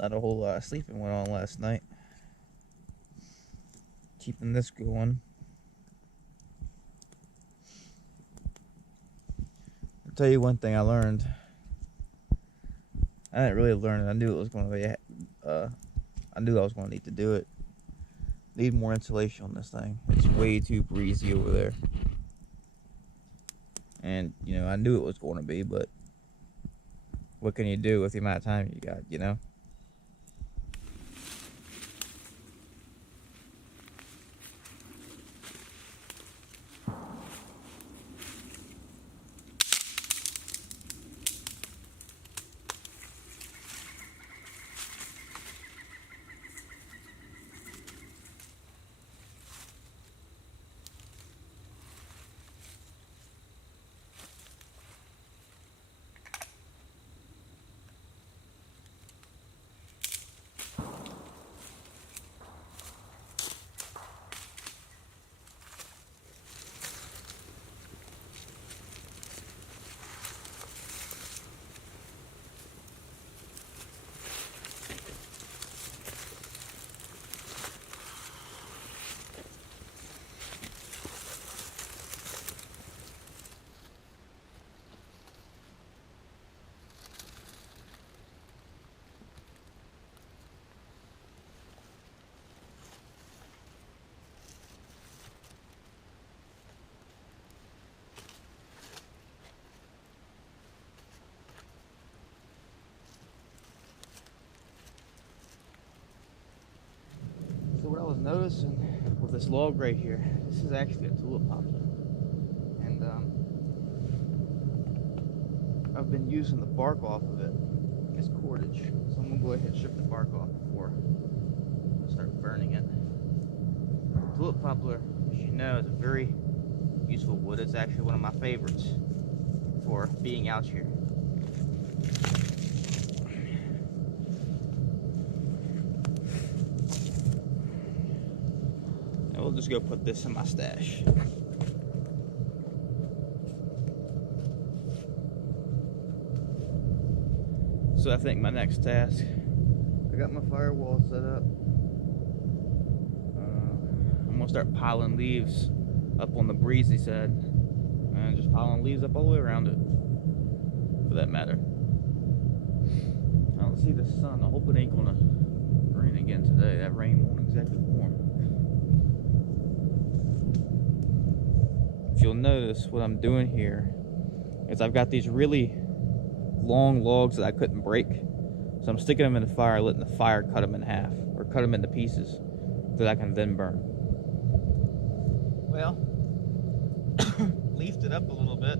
Not a whole lot of sleeping went on last night. Keeping this going. I'll tell you one thing I learned. I didn't really learn it. I knew it was going to be. I knew I was going to need to do it. Need more insulation on this thing. It's way too breezy over there. And you know, I knew it was going to be, but what can you do with the amount of time you got? You know. So what I was noticing with this log right here, this is actually a tulip poplar, and I've been using the bark off of it as cordage. So I'm gonna go ahead and strip the bark off before I start burning it. Tulip poplar, as you know, is a very useful wood. It's actually one of my favorites for being out here. We'll just go put this in my stash. So I think my next task, I got my firewall set up. I'm gonna start piling leaves up on the breezy side, and just piling leaves up all the way around it, for that matter. I don't see the sun. I hope it ain't gonna rain again today. That rain won't exactly warm. If you'll notice, what I'm doing here is I've got these really long logs that I couldn't break, so I'm sticking them in the fire, letting the fire cut them in half, or cut them into pieces, that I can then burn. Well, leafed it up a little bit.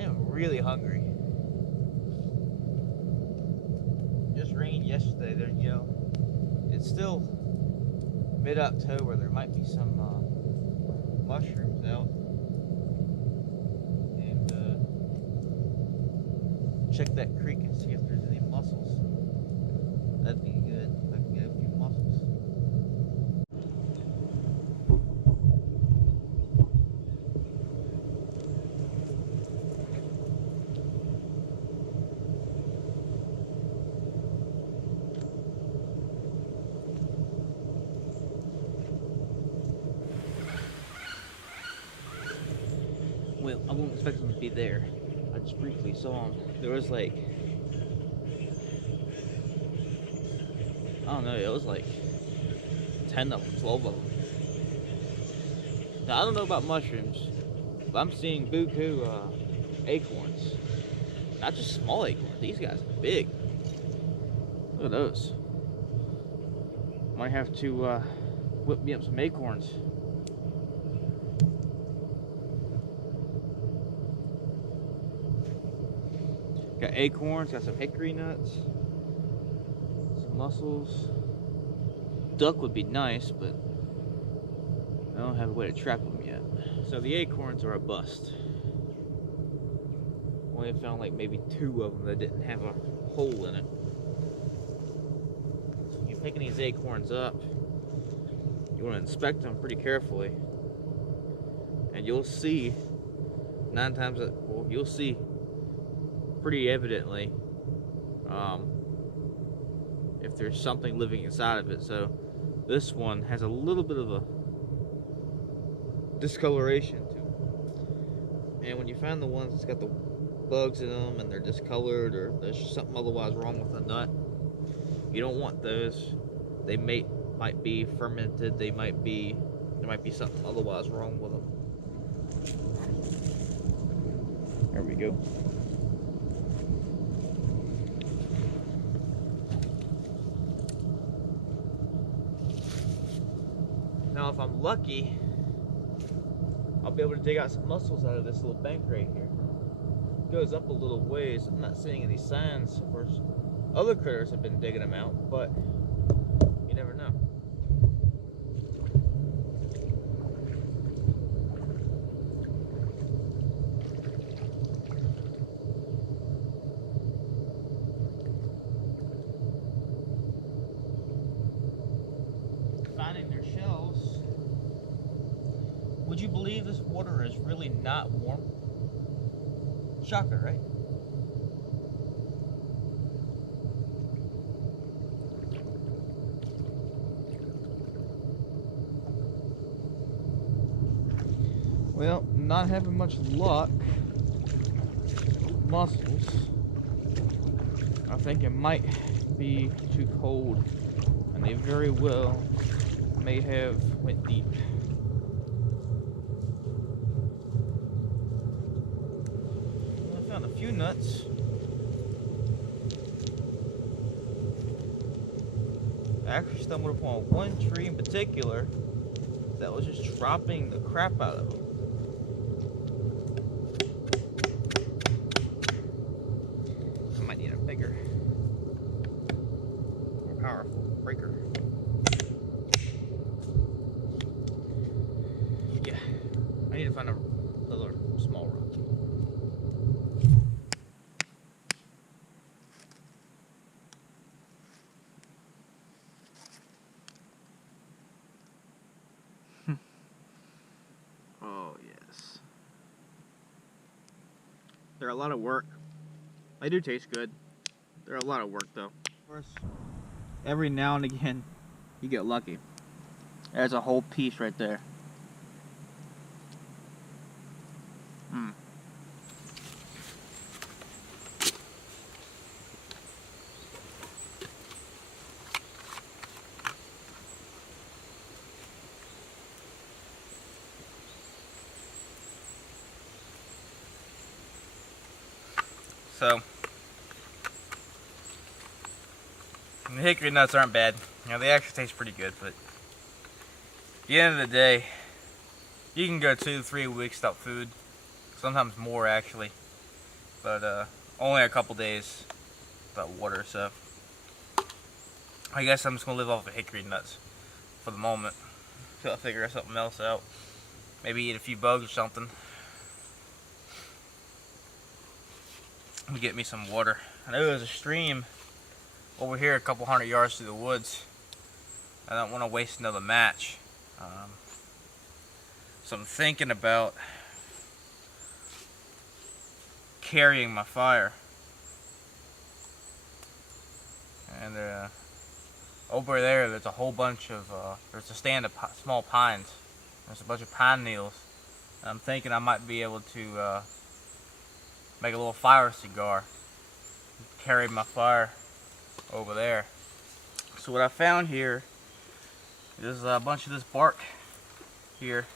I'm really hungry. Just rained yesterday there, you know. It's still mid-October. There might be some mushrooms out. And check that creek and see if there's any mussels. That'd be good if I can get a few mussels. Well, I won't expect them to be there. I just briefly saw them. There was like, I don't know, it was like 10 of them, 12 of them. Now, I don't know about mushrooms, but I'm seeing buku acorns. Not just small acorns, these guys are big. Look at those. Might have to whip me up some acorns. Got acorns, got some hickory nuts, some mussels. Duck would be nice, but I don't have a way to trap them yet. So the acorns are a bust. Only found like maybe 2 of them that didn't have a hole in it. So when you're picking these acorns up, you want to inspect them pretty carefully, and you'll see 9 times, well, you'll see pretty evidently if there's something living inside of it. So this one has a little bit of a discoloration to it. And when you find the ones that's got the bugs in them and they're discolored, or there's something otherwise wrong with the nut, you don't want those. They might be fermented. There might be something otherwise wrong with them. There we go. Now, if I'm lucky, I'll be able to dig out some mussels out of this little bank right here. It goes up a little ways. I'm not seeing any signs. Of course, other critters have been digging them out, but you never know. Finding their shells. Would you believe this water is really not warm? Shocker, right? Well, not having much luck with mussels. I think it might be too cold, and they very well may have went deep. I found a few nuts. I actually stumbled upon one tree in particular that was just dropping the crap out of them. I might need a bigger, more powerful breaker. Yeah, I need to find another small rock. Oh, yes. They're a lot of work. They do taste good. They're a lot of work, though. Of course, every now and again, you get lucky. There's a whole piece right there. So, the hickory nuts aren't bad. You know, they actually taste pretty good, but at the end of the day, you can go 2 to 3 weeks without food. Sometimes more, actually. But only a couple days without water, so I guess I'm just going to live off of hickory nuts for the moment until I figure something else out. Maybe eat a few bugs or something. Let me get me some water. I know there's a stream over here a couple 100 yards through the woods. I don't want to waste another match. So I'm thinking about carrying my fire. And over there's a whole bunch of, there's a stand of small pines. There's a bunch of pine needles. And I'm thinking I might be able to make a little fire cigar. Carry my fire over there. So what I found here is a bunch of this bark here.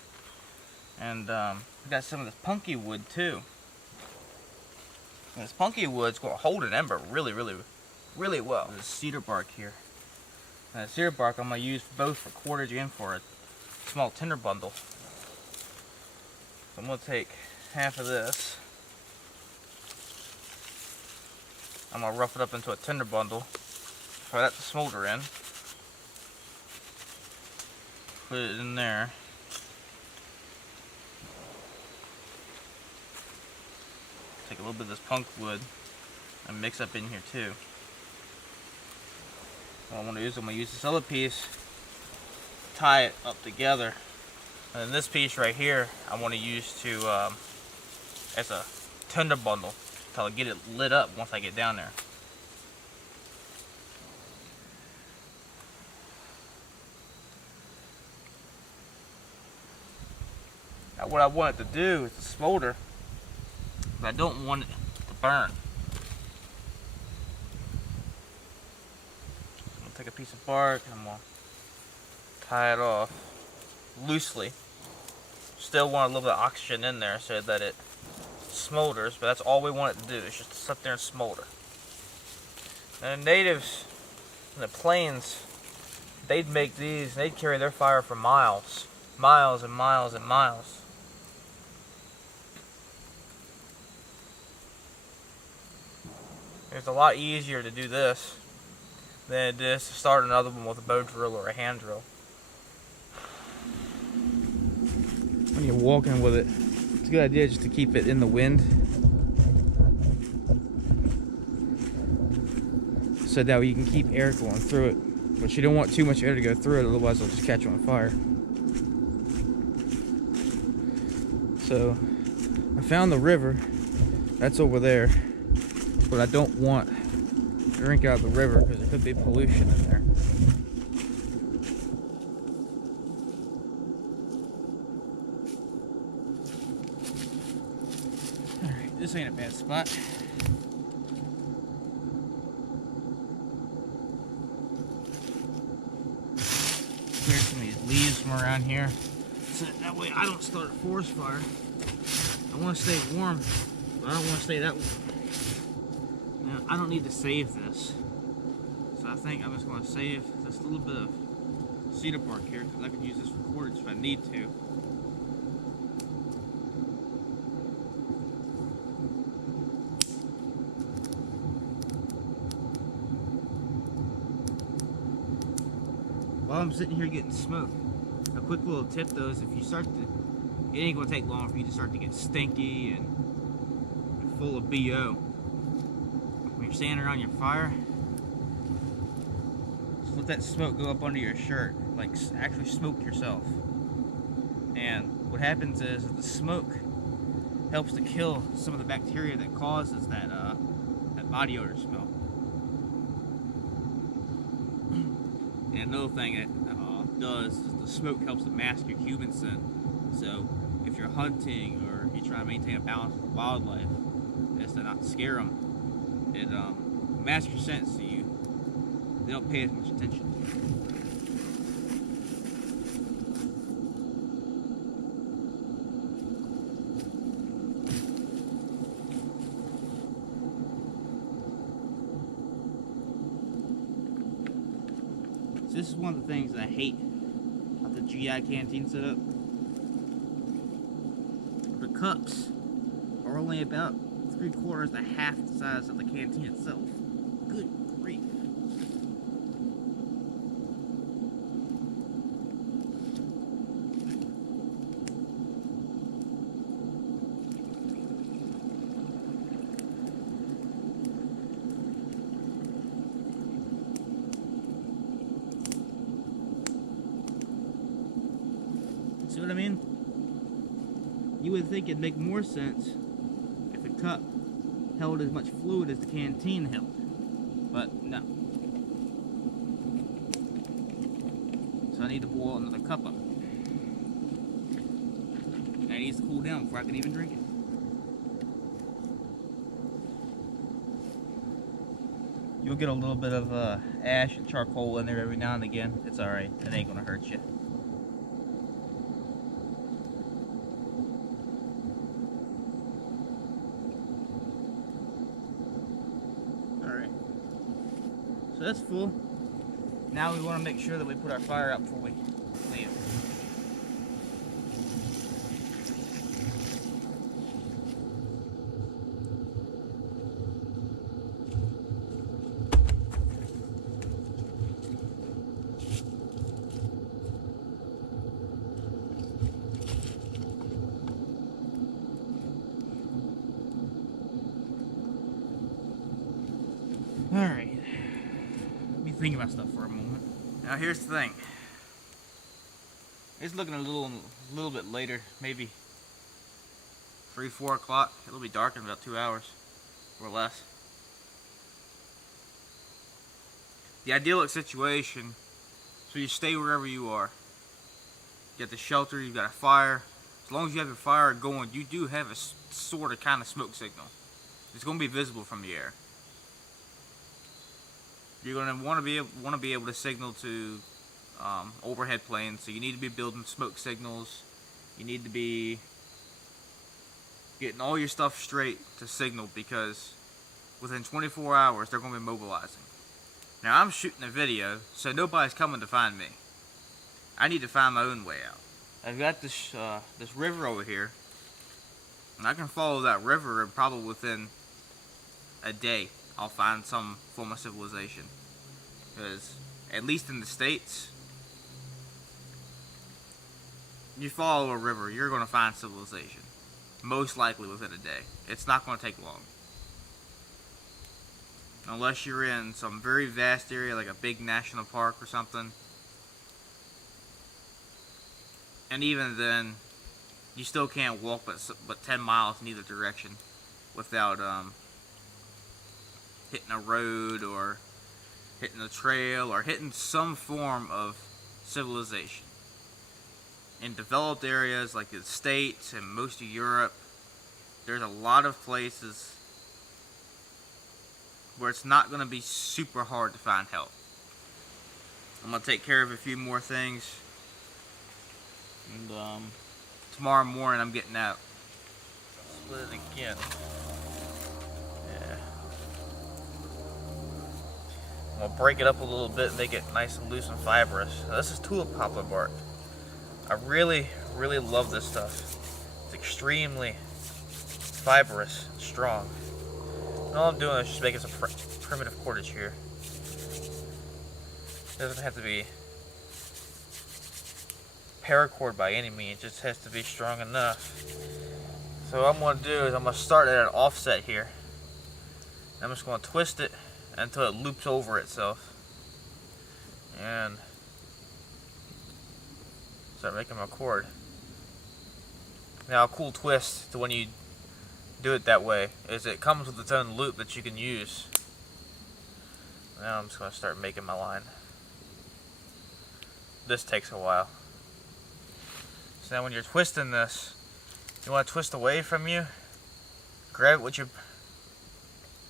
And I got some of this punky wood too. And this punky wood's going to hold an ember really well. There's cedar bark here. And the cedar bark I'm going to use both for cordage and for a small tinder bundle. So I'm going to take half of this. I'm going to rough it up into a tinder bundle for that to smolder in. Put it in there. Take a little bit of this punk wood and mix up in here too. What I'm going to use this other piece, tie it up together. And then this piece right here, I want to use to as a tinder bundle until I get it lit up once I get down there. what I want it to do is to smolder, but I don't want it to burn. I'm gonna take a piece of bark and I'm gonna tie it off loosely. Still want a little bit of oxygen in there so that it smolders, but that's all we want it to do, is just to sit there and smolder. And the natives in the plains, they'd make these, they'd carry their fire for miles. Miles and miles and miles. It's a lot easier to do this than it is to start another one with a bow drill or a hand drill. When you're walking with it, it's a good idea just to keep it in the wind, so that way you can keep air going through it. But you don't want too much air to go through it, otherwise it'll just catch on fire. So I found the river, that's over there, but I don't want to drink out of the river because there could be pollution in there. Alright, this ain't a bad spot. Clear some of these leaves from around here, so that way I don't start a forest fire. I want to stay warm, but I don't want to stay that warm. Now, I don't need to save this, so I think I'm just going to save this little bit of cedar bark here, because I can use this for cordage if I need to. While I'm sitting here getting smoked, a quick little tip though is if you start to, it ain't gonna take long for you to start to get stinky and full of BO. When you're standing around your fire, just let that smoke go up under your shirt, like actually smoke yourself. And what happens is that the smoke helps to kill some of the bacteria that causes that body odor smell. And another thing it does is the smoke helps to mask your human scent. So if you're hunting or you're trying to maintain a balance with wildlife, is to not scare them. It masks your scent so they don't pay as much attention. So this is one of the things that I hate about the GI canteen setup. The cups are only about 3/4 to half the size of the canteen itself. Good grief. See what I mean? You would think it'd make more sense if the cup held as much fluid as the canteen held, but no. So I need to boil another cup up. And it needs to cool down before I can even drink it. You'll get a little bit of ash and charcoal in there every now and again. It's alright, it ain't gonna hurt you. So that's full. Now we want to make sure that we put our fire out before we leave. All right. Think about stuff for a moment. Now here's the thing. It's looking a little bit later, maybe 3-4 o'clock. It'll be dark in about 2 hours or less. The idyllic situation, so you stay wherever you are. You got the shelter, you've got a fire, as long as you have your fire going, you do have a sort of kind of smoke signal. It's going to be visible from the air. You're going to want to be able to signal to overhead planes, so you need to be building smoke signals. You need to be getting all your stuff straight to signal, because within 24 hours they're going to be mobilizing. Now I'm shooting a video, so nobody's coming to find me. I need to find my own way out. I've got this this river over here, and I can follow that river, and probably within a day I'll find some form of civilization. Because at least in the States, you follow a river, you're going to find civilization. Most likely within a day. It's not going to take long. Unless you're in some very vast area, like a big national park or something. And even then, you still can't walk but 10 miles in either direction without hitting a road or hitting a trail or hitting some form of civilization. In developed areas like the States and most of Europe, there's a lot of places where it's not going to be super hard to find help. I'm going to take care of a few more things, and tomorrow morning I'm getting out. Split it again. Yeah. I'm going to break it up a little bit and make it nice and loose and fibrous. Now, this is tulip poplar bark. I really, really love this stuff. It's extremely fibrous and strong. And all I'm doing is just making some primitive cordage here. It doesn't have to be paracord by any means, it just has to be strong enough. So what I'm going to do is I'm going to start at an offset here. I'm just going to twist it until it loops over itself. And start making my cord. Now a cool twist to when you do it that way is it comes with its own loop that you can use. Now I'm just going to start making my line. This takes a while. So now when you're twisting this, you want to twist away from you, grab it with your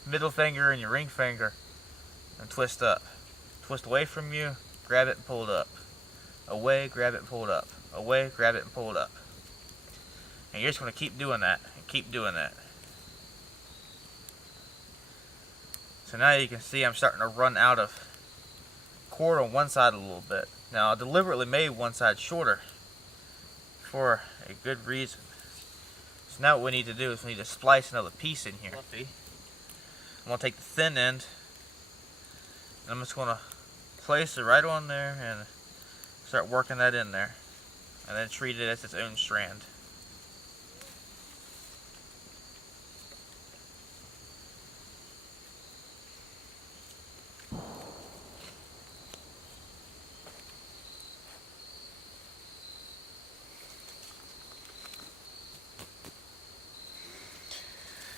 middle finger and your ring finger and twist up. Twist away from you, grab it and pull it up. Away, grab it and pull it up. Away, grab it and pull it up. And you're just going to keep doing that and keep doing that. So now you can see I'm starting to run out of cord on one side a little bit. Now I deliberately made one side shorter for a good reason. So now what we need to do is we need to splice another piece in here. I'm going to take the thin end and I'm just going to place it right on there and start working that in there, and then treat it as its own strand.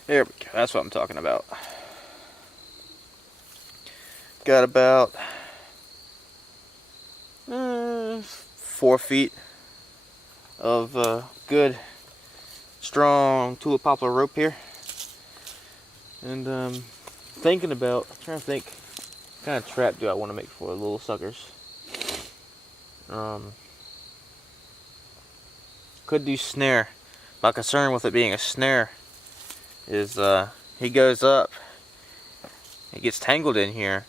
There we go, that's what I'm talking about. Got about 4 feet of good, strong tulip poplar rope here. And trying to think, what kind of trap do I want to make for the little suckers? Could do snare. My concern with it being a snare is he goes up, he gets tangled in here.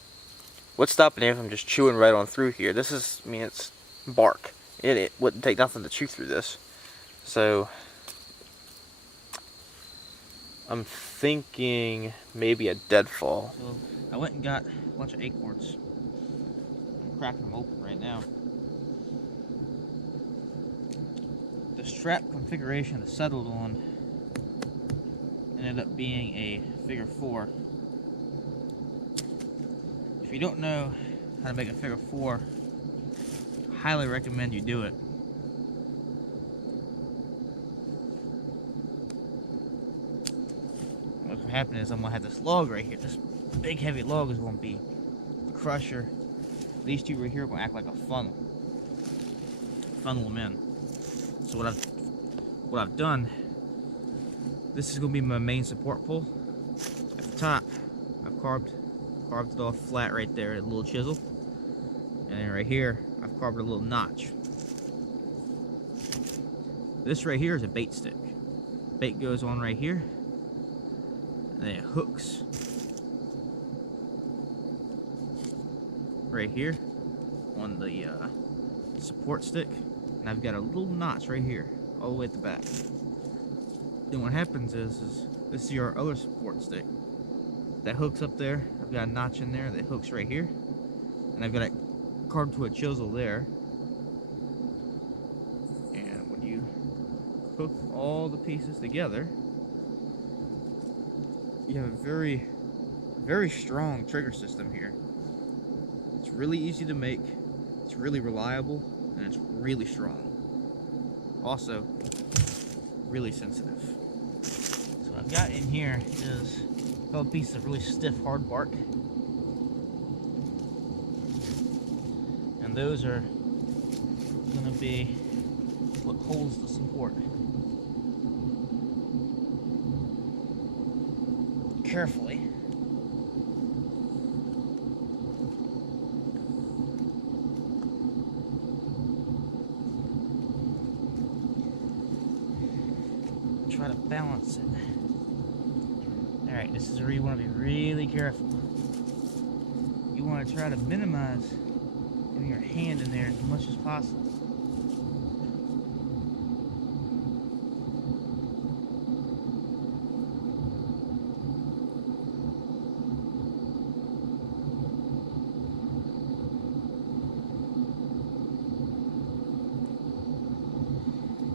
What's stopping him from just chewing right on through here? This is, I mean, it's bark. It wouldn't take nothing to chew through this. So I'm thinking maybe a deadfall. So I went and got a bunch of acorns. I'm cracking them open right now. The strap configuration I settled on ended up being a figure 4. If you don't know how to make a figure 4, I highly recommend you do it. What's going to happen is I'm going to have this log right here. This big heavy log is going to be the crusher. These two right here are going to act like a funnel. Funnel them in. So what what I've done, this is going to be my main support pole. At the top, I've carved it off flat right there, a little chisel. And then right here, I've carved a little notch. This right here is a bait stick. Bait goes on right here, and then it hooks right here on the support stick. And I've got a little notch right here, all the way at the back. Then what happens is this is your other support stick. That hooks up there. I've got a notch in there that hooks right here. And I've got it carved to a chisel there. And when you hook all the pieces together, you have a very, very strong trigger system here. It's really easy to make, it's really reliable, and it's really strong. Also, really sensitive. So what I've got in here is a couple pieces of really stiff hard bark. And those are going to be what holds the support. Carefully. Try to balance it. Alright, this is where you want to be really careful. You want to try to minimize getting your hand in there as much as possible.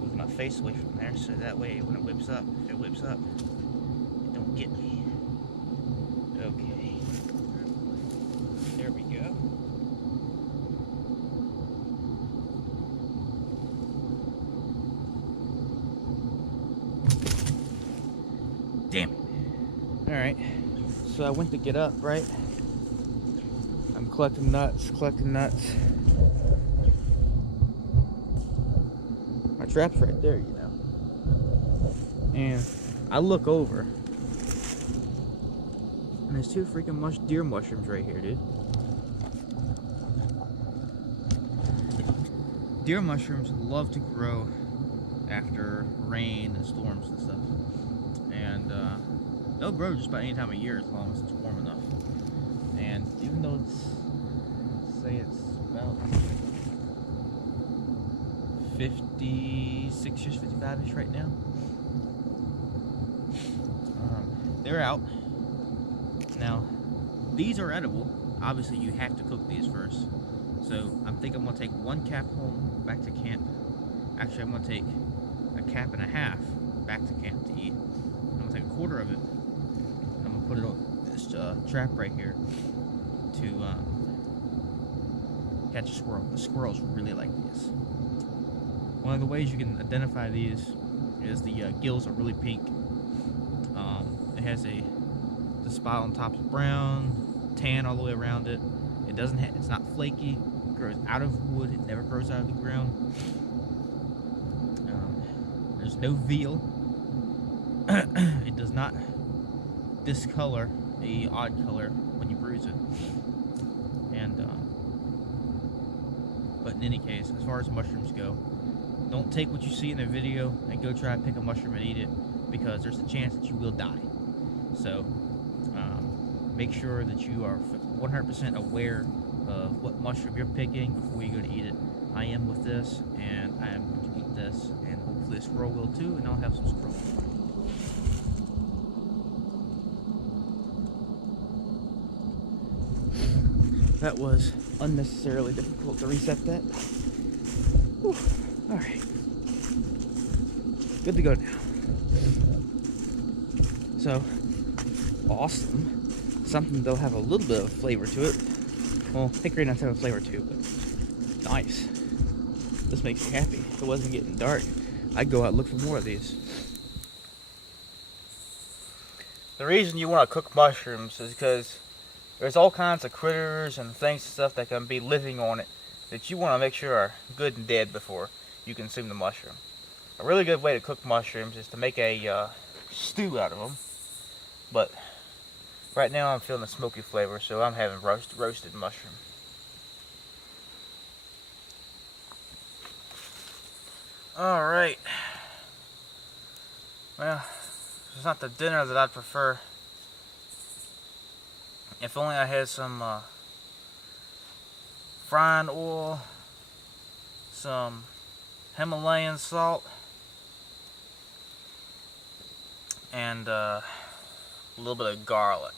Move my face away from there so that way when it whips up, if it whips up, it don't get me. Okay. There we go. Damn it. Alright, so I went to get up, right? I'm collecting nuts. My trap's right there, you know. And I look over, and there's two freaking deer mushrooms right here, dude. Deer mushrooms love to grow after rain and storms and stuff. And they'll grow just about any time of year as long as it's warm enough. And even though say it's about 56-ish, 55-ish right now, they're out. Now, these are edible. Obviously, you have to cook these first. So I'm thinking I'm gonna take one cap home back to camp. Actually, I'm gonna take a cap and a half back to camp to eat. I'm gonna take a quarter of it. And I'm gonna put it on this trap right here to catch a squirrel. The squirrels really like these. One of the ways you can identify these is the gills are really pink. It has the spot on top is brown, tan all the way around it. It doesn't. It's not flaky. It grows out of wood. It never grows out of the ground. There's no veal. It does not discolor a odd color when you bruise it. And but in any case, as far as mushrooms go, don't take what you see in a video and go try to pick a mushroom and eat it, because there's a chance that you will die. So make sure that you are 100% aware of what mushroom you're picking before you go to eat it. I am with this, and I am going to eat this, and hopefully a squirrel will too, and I'll have some squirrel. That was unnecessarily difficult to reset that. Whew. All right, good to go now. So awesome. Something that'll have a little bit of flavor to it. Well, hickory nuts have a flavor too, but nice. This makes me happy. If it wasn't getting dark, I'd go out and look for more of these. The reason you want to cook mushrooms is because there's all kinds of critters and things and stuff that can be living on it that you want to make sure are good and dead before you consume the mushroom. A really good way to cook mushrooms is to make a stew out of them. But right now I'm feeling a smoky flavor, so I'm having roasted mushroom. Alright. Well, it's not the dinner that I'd prefer. If only I had some frying oil, some Himalayan salt, and a little bit of garlic.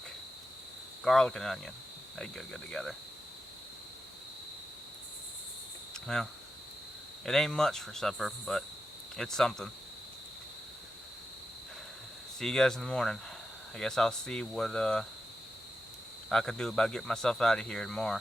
Garlic and onion. They go good together. Well, it ain't much for supper, but it's something. See you guys in the morning. I guess I'll see what I can do about getting myself out of here tomorrow.